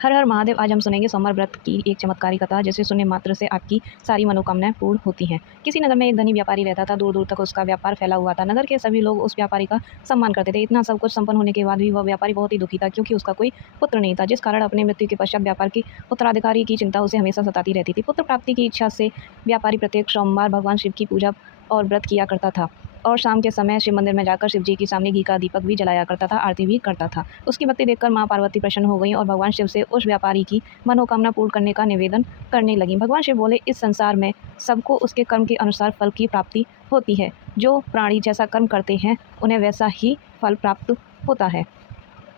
हर हर महादेव। आज हम सुनेंगे सोमवार व्रत की एक चमत्कारी कथा जिसे सुनने मात्र से आपकी सारी मनोकामनाएं पूर्ण होती हैं। किसी नगर में एक धनी व्यापारी रहता था। दूर दूर तक उसका व्यापार फैला हुआ था। नगर के सभी लोग उस व्यापारी का सम्मान करते थे। इतना सब कुछ संपन्न होने के बाद भी वह व्यापारी बहुत ही दुखी था, क्योंकि उसका कोई पुत्र नहीं था, जिस कारण अपने मृत्यु के पश्चात व्यापार की उत्तराधिकारी की चिंता उसे हमेशा सताती रहती थी। पुत्र प्राप्ति की इच्छा से व्यापारी प्रत्येक सोमवार भगवान शिव की पूजा और व्रत किया करता था, और शाम के समय शिव मंदिर में जाकर शिव जी के सामने घी का दीपक भी जलाया करता था, आरती भी करता था। उसकी भक्ति देखकर माँ पार्वती प्रसन्न हो गई और भगवान शिव से उस व्यापारी की मनोकामना पूर्ण करने का निवेदन करने लगी। भगवान शिव बोले, इस संसार में सबको उसके कर्म के अनुसार फल की प्राप्ति होती है। जो प्राणी जैसा कर्म करते हैं उन्हें वैसा ही फल प्राप्त होता है।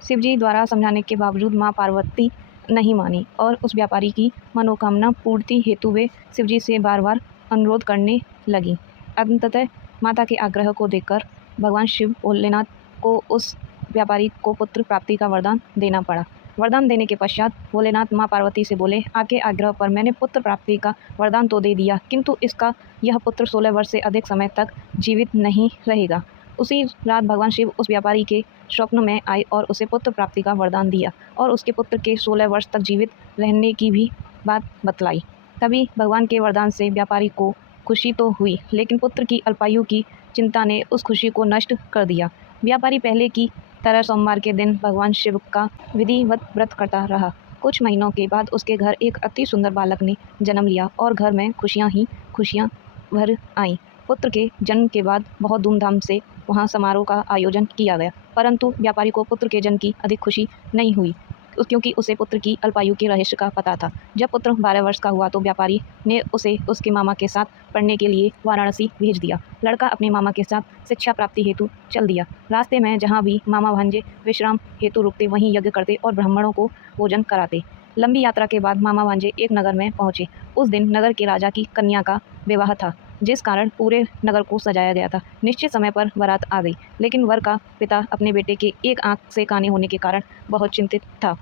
शिव जी द्वारा समझाने के बावजूद माँ पार्वती नहीं मानी और उस व्यापारी की मनोकामना पूर्ति हेतु वे शिव जी से बार बार अनुरोध करने लगी। अंततः माता के आग्रह को देखकर भगवान शिव भोलेनाथ को उस व्यापारी को पुत्र प्राप्ति का वरदान देना पड़ा। वरदान देने के पश्चात भोलेनाथ माँ पार्वती से बोले, आपके आग्रह पर मैंने पुत्र प्राप्ति का वरदान तो दे दिया, किंतु इसका यह पुत्र 16 वर्ष से अधिक समय तक जीवित नहीं रहेगा। उसी रात भगवान शिव उस व्यापारी के स्वप्न में आए और उसे पुत्र प्राप्ति का वरदान दिया और उसके पुत्र के 16 वर्ष तक जीवित रहने की भी बात बतलाई। तभी भगवान के वरदान से व्यापारी को खुशी तो हुई, लेकिन पुत्र की अल्पायु की चिंता ने उस खुशी को नष्ट कर दिया। व्यापारी पहले की तरह सोमवार के दिन भगवान शिव का विधिवत व्रत करता रहा। कुछ महीनों के बाद उसके घर एक अति सुंदर बालक ने जन्म लिया और घर में खुशियां ही खुशियां भर आईं। पुत्र के जन्म के बाद बहुत धूमधाम से वहां समारोह का आयोजन किया गया, परंतु व्यापारी को पुत्र के जन्म की अधिक खुशी नहीं हुई, क्योंकि उसे पुत्र की अल्पायु के रहस्य का पता था। जब पुत्र 12 वर्ष का हुआ तो व्यापारी ने उसे उसके मामा के साथ पढ़ने के लिए वाराणसी भेज दिया। लड़का अपने मामा के साथ शिक्षा प्राप्ति हेतु चल दिया। रास्ते में जहाँ भी मामा भांजे विश्राम हेतु रुकते वहीं यज्ञ करते और ब्राह्मणों को भोजन कराते। लंबी यात्रा के बाद मामा भांजे एक नगर में पहुंचे। उस दिन नगर के राजा की कन्या का विवाह था, जिस कारण पूरे नगर को सजाया गया था। निश्चित समय पर बारात आ गई, लेकिन वर का पिता अपने बेटे के एक आंख से काने होने के कारण बहुत चिंतित था।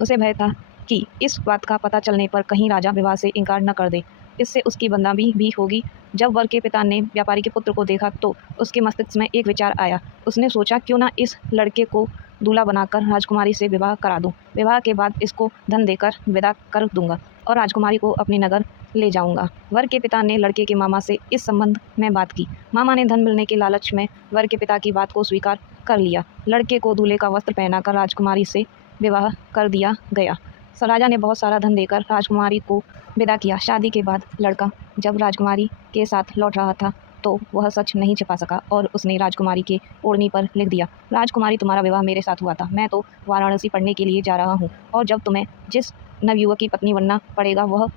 उसे भय था कि इस बात का पता चलने पर कहीं राजा विवाह से इनकार न कर दे, इससे उसकी बदनामी भी होगी। जब वर के पिता ने व्यापारी के पुत्र को देखा तो उसके मस्तिष्क में एक विचार आया। उसने सोचा, क्यों ना इस लड़के को दूल्हा बनाकर राजकुमारी से विवाह करा दूं। विवाह के बाद इसको धन देकर विदा कर दूंगा और राजकुमारी को अपने नगर ले जाऊंगा। वर के पिता ने लड़के के मामा से इस संबंध में बात की। मामा ने धन मिलने के लालच में वर के पिता की बात को स्वीकार कर लिया। लड़के को दूल्हे का वस्त्र पहनाकर राजकुमारी से विवाह कर दिया गया। राजा ने बहुत सारा धन देकर राजकुमारी को विदा किया। शादी के बाद लड़का जब राजकुमारी के साथ लौट रहा था तो वह सच नहीं छिपा सका और उसने राजकुमारी के ओढ़नी पर लिख दिया, राजकुमारी, तुम्हारा विवाह मेरे साथ हुआ था। मैं तो वाराणसी पढ़ने के लिए जा रहा हूँ और जब तुम्हें जिस नवयुवक की पत्नी बनना पड़ेगा वह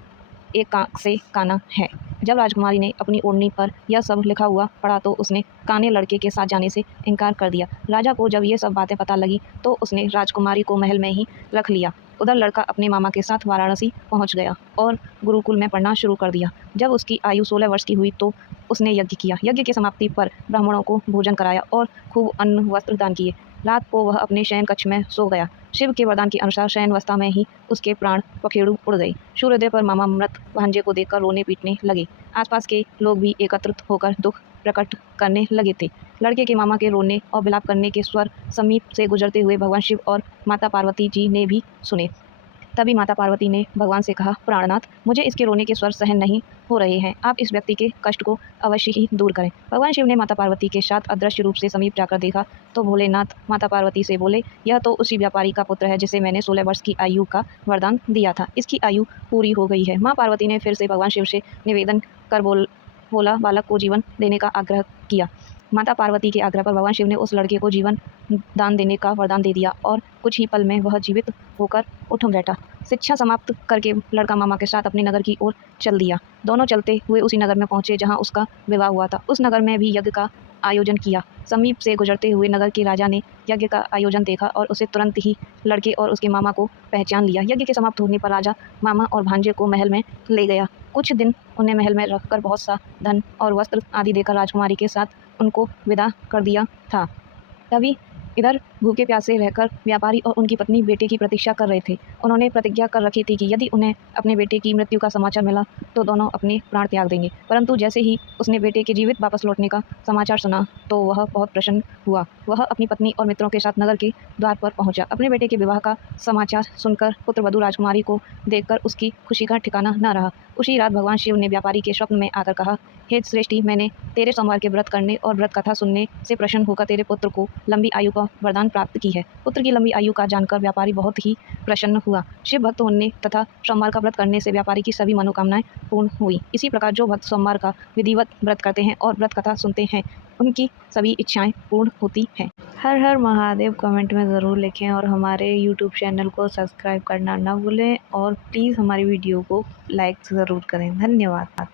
एक आंख से काना है। जब राजकुमारी ने अपनी ओढ़नी पर यह सब लिखा हुआ पढ़ा तो उसने काने लड़के के साथ जाने से इनकार कर दिया। राजा को जब ये सब बातें पता लगी तो उसने राजकुमारी को महल में ही रख लिया। उधर लड़का अपने मामा के साथ वाराणसी पहुंच गया और गुरुकुल में पढ़ना शुरू कर दिया। जब उसकी आयु 16 वर्ष की हुई तो उसने यज्ञ किया। यज्ञ की समाप्ति पर ब्राह्मणों को भोजन कराया और खूब अन्न वस्त्र दान किए। रात को वह अपने शयन कक्ष में सो गया। शिव के वरदान के अनुसार शयन अवस्था में ही उसके प्राण पखेरु उड़ गए। सूर्योदय पर मामा मृत भांजे को देखकर रोने पीटने लगे। आसपास के लोग भी एकत्रित होकर दुख प्रकट करने लगे थे। लड़के के मामा के रोने और विलाप करने के स्वर समीप से गुजरते हुए भगवान शिव और माता पार्वती जी ने भी सुने। तभी माता पार्वती ने भगवान से कहा, प्राणनाथ, मुझे इसके रोने के स्वर सहन नहीं हो रहे हैं, आप इस व्यक्ति के कष्ट को अवश्य ही दूर करें। भगवान शिव ने माता पार्वती के साथ अदृश्य रूप से समीप जाकर देखा तो भोलेनाथ माता पार्वती से बोले, यह तो उसी व्यापारी का पुत्र है जिसे मैंने 16 वर्ष की आयु का वरदान दिया था। इसकी आयु पूरी हो गई है। माँ पार्वती ने फिर से भगवान शिव से निवेदन कर बोला बालक को जीवन देने का आग्रह किया। माता पार्वती के आग्रह पर भगवान शिव ने उस लड़के को जीवन दान देने का वरदान दे दिया और कुछ ही पल में वह जीवित होकर उठ बैठा। शिक्षा समाप्त करके लड़का मामा के साथ अपने नगर की ओर चल दिया। दोनों चलते हुए उसी नगर में पहुंचे जहां उसका विवाह हुआ था। उस नगर में भी यज्ञ का आयोजन किया। समीप से गुजरते हुए नगर के राजा ने यज्ञ का आयोजन देखा और उसे तुरंत ही लड़के और उसके मामा को पहचान लिया। यज्ञ के समाप्त होने पर राजा मामा और भांजे को महल में ले गया। कुछ दिन उन्हें महल में रखकर बहुत सा धन और वस्त्र आदि देकर राजकुमारी के साथ उनको विदा कर दिया था। तभी इधर भूखे प्यासे रहकर व्यापारी और उनकी पत्नी बेटे की प्रतीक्षा कर रहे थे। उन्होंने प्रतिज्ञा कर रखी थी कि यदि उन्हें अपने बेटे की मृत्यु का समाचार मिला तो दोनों अपने प्राण त्याग देंगे। परंतु जैसे ही उसने बेटे के जीवित वापस लौटने का समाचार सुना तो वह बहुत प्रसन्न हुआ। वह अपनी पत्नी और मित्रों के साथ नगर के द्वार पर पहुंचा। अपने बेटे के विवाह का समाचार सुनकर पुत्रवधू राजकुमारी को देखकर उसकी खुशी का ठिकाना न रहा। उसी रात भगवान शिव ने व्यापारी के स्वप्न में आकर कहा, हे श्रेष्ठी, मैंने तेरे सोमवार के व्रत करने और व्रत कथा सुनने से प्रसन्न होकर तेरे पुत्र को लंबी आयु का वरदान प्राप्त की है। पुत्र की लंबी आयु का जानकर व्यापारी बहुत ही प्रसन्न हुआ। शिव भक्त होने तथा सोमवार का व्रत करने से व्यापारी की सभी मनोकामनाएं पूर्ण हुई। इसी प्रकार जो भक्त सोमवार का विधिवत व्रत करते हैं और व्रत कथा सुनते हैं उनकी सभी इच्छाएं पूर्ण होती हैं। हर हर महादेव कमेंट में ज़रूर लिखें और हमारे यूट्यूब चैनल को सब्सक्राइब करना ना भूलें और प्लीज़ हमारी वीडियो को लाइक ज़रूर करें। धन्यवाद।